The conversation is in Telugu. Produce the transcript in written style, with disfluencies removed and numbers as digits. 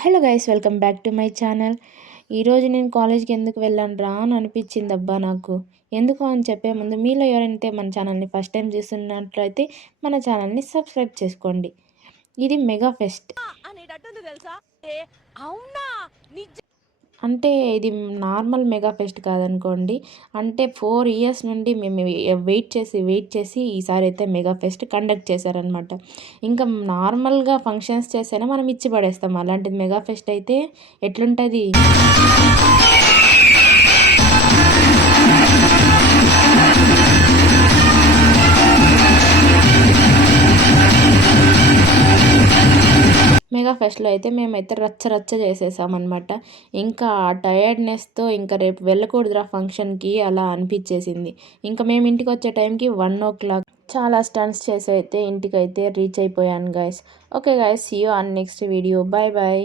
Hello guys, welcome back to my channel. ఈరోజు నేను కాలేజ్కి ఎందుకు వెళ్ళాను రా అని అనిపించింది అబ్బా నాకు. ఎందుకు అని చెప్పే ముందు మీలో ఎవరైతే మన ఛానల్ని ఫస్ట్ టైం చూస్తున్నట్లయితే మన ఛానల్ని సబ్స్క్రైబ్ చేసుకోండి. ఇది మెగా ఫెస్ట్ అనేటట్టుంది తెలుసా? అవునా? అంటే ఇది నార్మల్ మెగా ఫెస్ట్ కాదనుకోండి. అంటే 4 ఇయర్స్ నుండి మేము వెయిట్ చేసి ఈసారి అయితే మెగా ఫెస్ట్ కండక్ట్ చేశారనమాట. ఇంకా నార్మల్గా ఫంక్షన్స్ చేసైనా మనం ఇచ్చి పడేస్తాం, అలాంటిది మెగా ఫెస్ట్ అయితే ఎట్లుంటుంది. మెగా ఫెస్ట్‌లో అయితే మేమైతే రచ్చ చేసేసామనమాట. ఇంకా ఆ టయర్డ్‌నెస్‌తో ఇంకా రేపు వెళ్ళకూడదురా ఫంక్షన్‌కి అలా అనిపిచ్చేసింది. ఇంకా మేము ఇంటికొచ్చే టైంకి 1:00. చాలా స్టంట్స్ చేసి అయితే ఇంటికైతే రీచ్ అయిపోయాను guys. Okay guys, see you on next video. Bye bye.